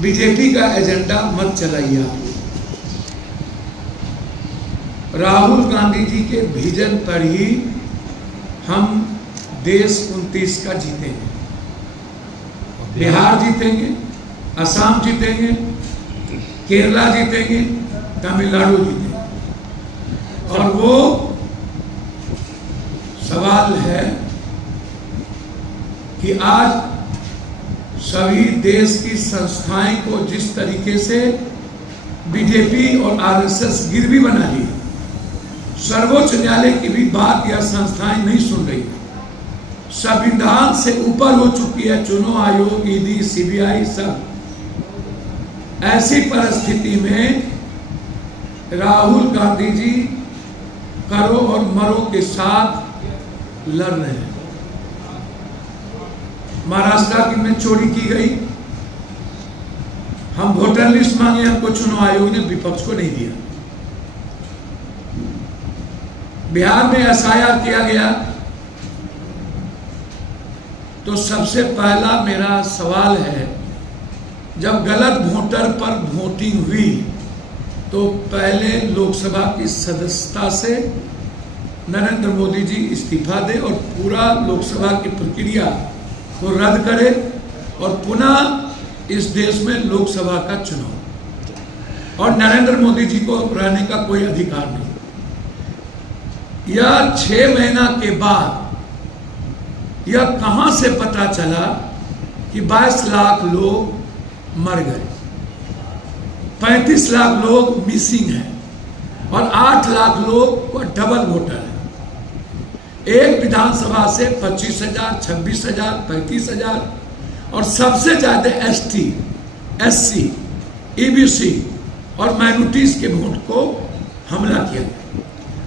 BJP का agenda मत चलाइए आप। राहुल गांधी जी के विजन पर ही हम देश 29 का जीतेंगे। बिहार जीतेंगे, असम जीतेंगे, केरला जीतेंगे, तमिलनाडु जीतेंगे। और वो सवाल है कि आज सभी देश की संस्थाएं को जिस तरीके से बीजेपी और आरएसएस गिरवी बना ली, सर्वोच्च न्यायालय की भी बात या संस्थाएं नहीं सुन रही, संविधान से ऊपर हो चुकी है चुनाव आयोग, ईडी, सीबीआई सब। ऐसी परिस्थिति में राहुल गांधी जी करो और मरो के साथ लड़ रहे हैं। महाराष्ट्र की में चोरी की गई, हम वोटर लिस्ट मांगे, हमको चुनाव आयोग ने विपक्ष को नहीं दिया। बिहार में एसआईआर किया गया, तो सबसे पहला मेरा सवाल है, जब गलत वोटर पर वोटिंग हुई तो पहले लोकसभा की सदस्यता से नरेंद्र मोदी जी इस्तीफा दे और पूरा लोकसभा की प्रक्रिया को रद्द करे और पुनः इस देश में लोकसभा का चुनाव, और नरेंद्र मोदी जी को रहने का कोई अधिकार नहीं। यह 6 महीना के बाद यह कहां से पता चला कि 22 लाख लोग मर गए, 35 लाख लोग मिसिंग हैं और 8 लाख लोग को डबल वोटर है। एक विधानसभा से 25,000, 26,000, 35,000 और सबसे ज्यादा एसटी, एससी, ईबीसी और माइनॉरिटीज के वोट को हमला किया।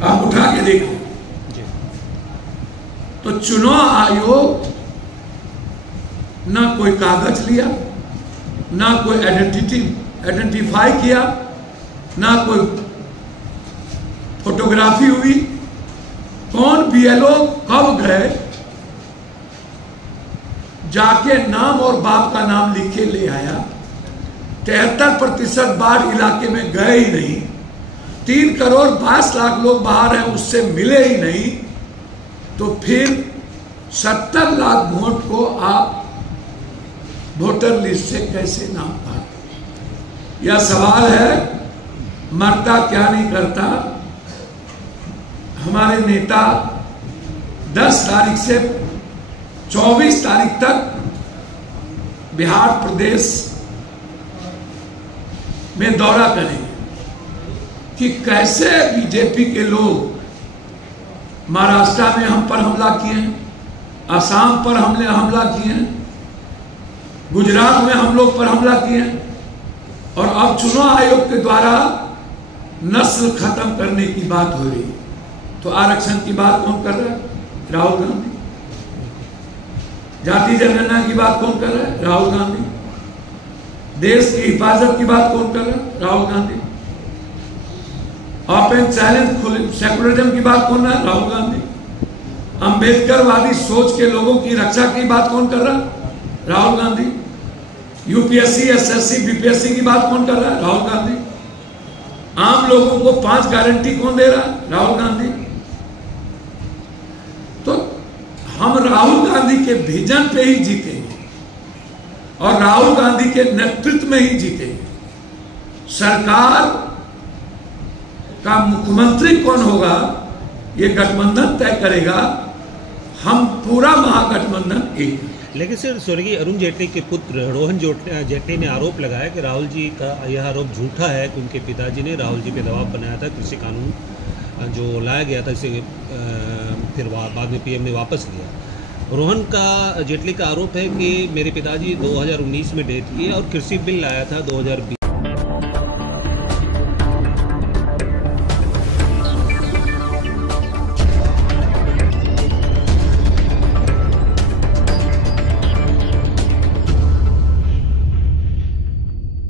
आप उठा के देखो तो चुनाव आयोग ना कोई कागज लिया, ना कोई आइडेंटिफाई किया, ना कोई फोटोग्राफी हुई, कौन बीएलओ कब गए, जाके नाम और बाप का नाम लिख के ले आया। 73% बाढ़ इलाके में गए ही नहीं, 3 करोड़ 22 लाख लोग बाहर हैं, उससे मिले ही नहीं, तो फिर 70 लाख वोट को आप वोटर लिस्ट से कैसे नाम काटे? यह सवाल है, मरता क्या नहीं करता। हमारे नेता 10 तारीख से 24 तारीख तक बिहार प्रदेश में दौरा करेंगे कि कैसे बीजेपी के लोग महाराष्ट्र में हम पर हमला किए हैं, असम पर हमला किए हैं, गुजरात में हम लोग पर हमला किए हैं, और अब चुनाव आयोग के द्वारा नस्ल खत्म करने की बात हो रही है। तो आरक्षण की बात कौन कर रहा है? राहुल गांधी। जाति जनगणना की बात कौन कर रहा है? राहुल गांधी। देश की हिफाजत की बात कौन कर रहा है? Rahul Gandhi. Open challenge secularism की बात कौन रहा है? राहुल गांधी। अंबेडकरवादी सोच के लोगों की रक्षा की बात कौन कर रहा है? Rahul Gandhi. UPSC, SSC, BPSC की बात कौन कर रहा है? राहुल गांधी। आम लोगों को 5 गारंटी कौन दे रहा है? राहुल गांधी। तो हम राहुल गांधी के विजन पे ही जीतेंगे और राहुल गांधी के नेतृत्व में ही जीतेंगे। सरकार का मुख्यमंत्री कौन होगा ये गठबंधन तय करेगा, हम पूरा महागठबंधन एक। लेकिन सर, स्वर्गीय अरुण जेटली के पुत्र रोहन जेटली ने आरोप लगाया कि राहुल जी का यह आरोप झूठा है कि उनके पिताजी ने राहुल जी पे दबाव बनाया था, कृषि कानून जो लाया गया था, इसे फिर बाद में पीएम ने वापस लिया। रोहन का जेटली का आरोप है कि मेरे पिताजी 2019 में डेथ किए और कृषि बिल लाया था 2020।